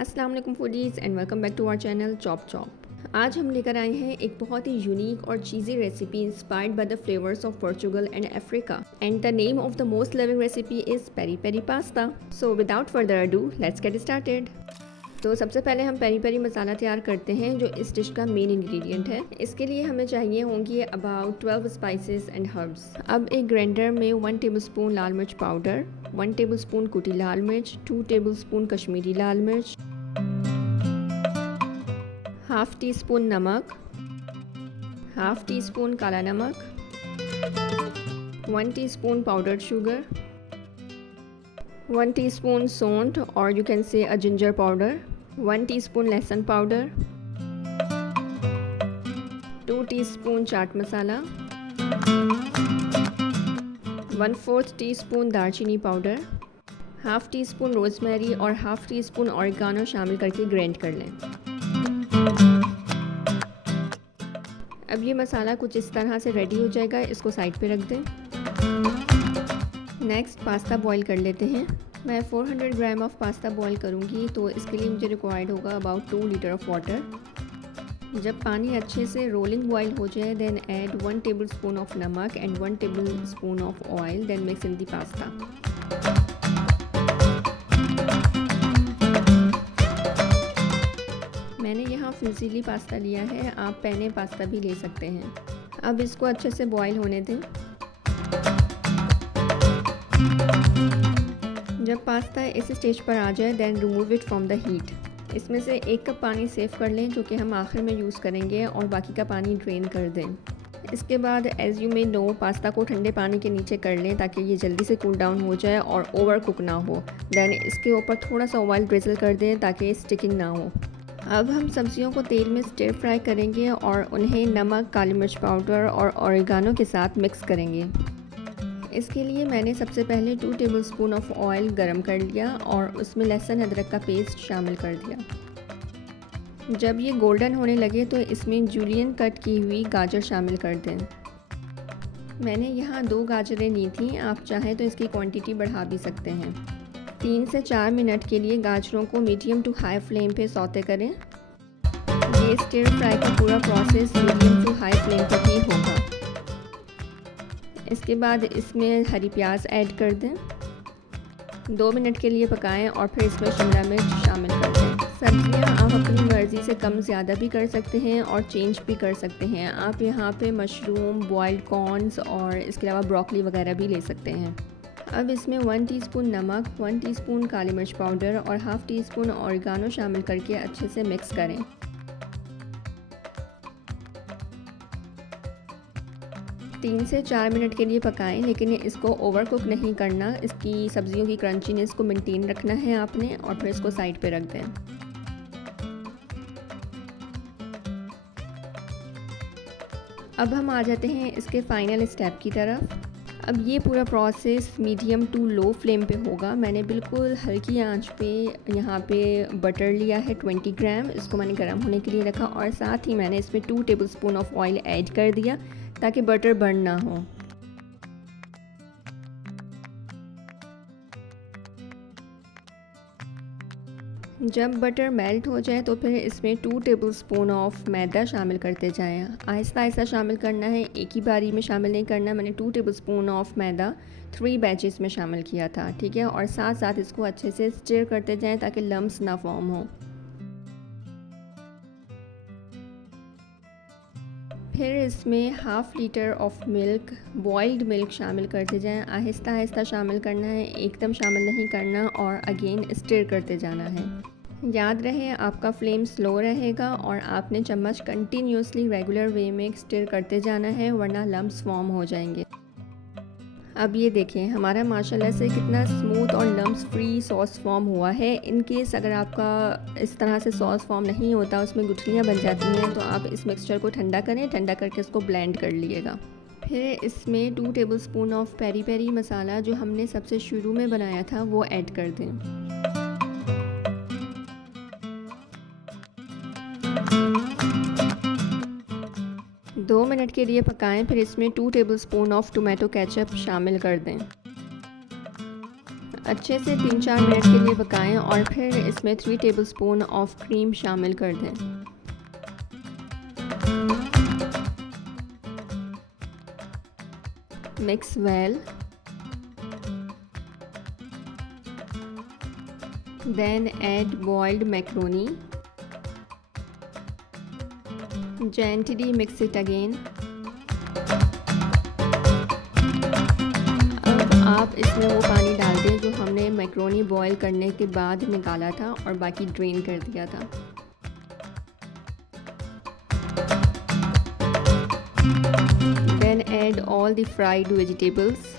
अस्सलाम वालेकुम foodies and welcome back to our channel chop chop. आज हम लेकर आए हैं एक बहुत ही यूनिक और cheesy recipe inspired by the flavours of Portugal and Africa, and the name of the most loving recipe is peri peri pasta. So without further ado let's get started. तो सबसे पहले हम पेरी पेरी मसाला तैयार करते हैं जो इस dish का मेन इंग्रेडिएंट है। इसके लिए हमें चाहिए होंगी अबाउट 12 स्पाइसेस एंड हर्ब्स। अब एक ग्राइंडर में 1 टेबलस्पून लाल मिर्च पाउडर, 1 टेबलस्पून कुटी लाल मिर्च, 2 टेबलस्पून कश्मीरी लाल मिर्च, हाफ टी स्पून नमक, हाफ टी स्पून काला नमक, 1 टीस्पून पाउडर्ड शुगर, 1 टीस्पून सौंठ और you can say a ginger powder, 1 teaspoon लहसुन powder, 2 teaspoon chaat masala, 1/4 teaspoon दालचीनी powder, half tea spoon rosemary और हाफ टी स्पून ऑरिगानो शामिल करके ग्राइंड कर लें। अब ये मसाला कुछ इस तरह से रेडी हो जाएगा, इसको साइड पे रख दें। नेक्स्ट पास्ता बॉईल कर लेते हैं। मैं 400 ग्राम ऑफ पास्ता बॉईल करूँगी, तो इसके लिए मुझे रिक्वायर्ड होगा अबाउट 2 लीटर ऑफ वाटर। जब पानी अच्छे से रोलिंग बॉईल हो जाए then add 1 tablespoon of नमक and 1 tablespoon of oil, then mix in the pasta. मैंने यहाँ फुजीली पास्ता लिया है, आप पेने पास्ता भी ले सकते हैं। अब इसको अच्छे से बॉईल होने दें। जब पास्ता इस स्टेज पर आ जाए then remove it from the heat. इसमें से 1 कप पानी सेव कर लें जो कि हम आखिर में यूज़ करेंगे, और बाकी का पानी ड्रेन कर दें। इसके बाद as you may know pasta को ठंडे पानी के नीचे कर लें ताकि ये जल्दी से कूल डाउन हो जाए और ओवर कुक ना हो। देन इसके ऊपर थोड़ा सा ऑयल ड्रिजल कर दें ताकि स्टिकिंग ना हो। अब हम सब्जियों को तेल में स्टिर फ्राई करेंगे और उन्हें नमक, काली मिर्च पाउडर और ऑरिगानो के साथ मिक्स करेंगे। इसके लिए मैंने सबसे पहले 2 टेबलस्पून ऑफ ऑयल गरम कर लिया और उसमें लहसुन अदरक का पेस्ट शामिल कर दिया। जब ये गोल्डन होने लगे तो इसमें जूलियन कट की हुई गाजर शामिल कर दें। मैंने यहाँ 2 गाजरें ली थी, आप चाहें तो इसकी क्वांटिटी बढ़ा भी सकते हैं। 3 से 4 मिनट के लिए गाजरों को मीडियम टू हाई फ्लेम पे सौते करें। ये स्टिर फ्राई का पूरा process medium to high flame पर ही होगा। इसके बाद इसमें हरी प्याज ऐड कर दें, 2 मिनट के लिए पकाएं और फिर इसमें शिमला मिर्च शामिल कर दें। सब्जियां आप अपनी मर्ज़ी से कम ज़्यादा भी कर सकते हैं और चेंज भी कर सकते हैं। आप यहाँ पे मशरूम, बॉइल्ड कॉर्न्स और इसके अलावा ब्रोकली वगैरह भी ले सकते हैं। अब इसमें 1 टीस्पून नमक, 1 टीस्पून काली मिर्च पाउडर और हाफ टी स्पून ऑरिगानो शामिल करके अच्छे से मिक्स करें। तीन से 4 मिनट के लिए पकाएं, लेकिन इसको ओवर कुक नहीं करना। इसकी सब्जियों की क्रंचीनेस को मेंटेन रखना है आपने, और फिर इसको साइड पे रख दें। अब हम आ जाते हैं इसके फाइनल स्टेप की तरफ। अब ये पूरा process medium to low flame पे होगा। मैंने बिल्कुल हल्की आंच पे यहाँ पे बटर लिया है 20 ग्राम, इसको मैंने गर्म होने के लिए रखा, और साथ ही मैंने इसमें 2 टेबलस्पून ऑफ ऑयल ऐड कर दिया ताकि बटर बर्न ना हो। जब बटर मेल्ट हो जाए तो फिर इसमें 2 टेबलस्पून ऑफ मैदा शामिल करते जाएं। आहिस्ता आहिस्ता शामिल करना है, एक ही बारी में शामिल नहीं करना। मैंने 2 टेबलस्पून ऑफ मैदा 3 बैचेस में शामिल किया था, ठीक है। और साथ साथ इसको अच्छे से स्टिर करते जाएं ताकि लम्स ना फॉर्म हो। फिर इसमें half litre of milk, boiled milk शामिल करते जाएं। आहिस्ता आहिस्ता शामिल करना है, एकदम शामिल नहीं करना, और अगेन स्टिर करते जाना है। याद रहे आपका फ्लेम स्लो रहेगा और आपने चम्मच कंटिन्यूसली रेगुलर वे में स्टिर करते जाना है, वरना लम्स फॉर्म हो जाएंगे। अब ये देखें हमारा माशाल्लाह से कितना स्मूथ और लम्स फ्री सॉस फॉर्म हुआ है। इन केस अगर आपका इस तरह से सॉस फॉर्म नहीं होता, उसमें गुठलियाँ बन जाती हैं, तो आप इस मिक्सचर को ठंडा करें, ठंडा करके इसको ब्लेंड कर लीजिएगा। फिर इसमें 2 टेबलस्पून ऑफ पेरी पेरी मसाला जो हमने सबसे शुरू में बनाया था वो ऐड कर दें। 2 मिनट के लिए पकाएं, फिर इसमें 2 टेबलस्पून ऑफ टोमेटो केचप शामिल कर दें। अच्छे से 3-4 मिनट के लिए पकाएं और फिर इसमें 3 टेबलस्पून ऑफ क्रीम शामिल कर दें। Mix well, then add boiled macaroni. Gently mix it again. अब आप इसमें वो पानी डाल दें जो हमने मैक्रोनी बॉईल करने के बाद निकाला था और बाकी ड्रेन कर दिया था। Then add all the fried vegetables.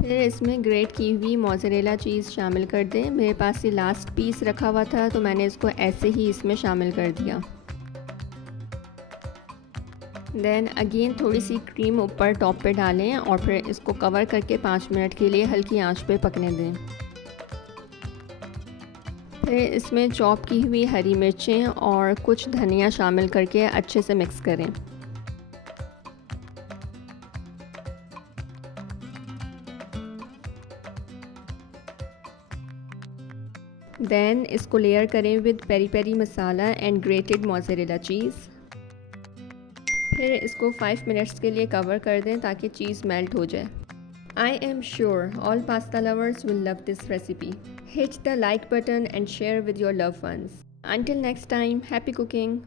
फिर इसमें ग्रेट की हुई मोज़रेला चीज़ शामिल कर दें। मेरे पास ये लास्ट पीस रखा हुआ था तो मैंने इसको ऐसे ही इसमें शामिल कर दिया। देन अगेन थोड़ी सी क्रीम ऊपर टॉप पे डालें और फिर इसको कवर करके 5 मिनट के लिए हल्की आंच पे पकने दें। फिर इसमें चॉप की हुई हरी मिर्चें और कुछ धनिया शामिल करके अच्छे से मिक्स करें। देन इसको लेयर करें with peri peri masala and grated mozzarella cheese. फिर इसको 5 मिनट्स के लिए कवर कर दें ताकि चीज़ मेल्ट हो जाए। I am sure all pasta lovers will love this recipe. Hit the like button and share with your loved ones. Until next time, happy cooking!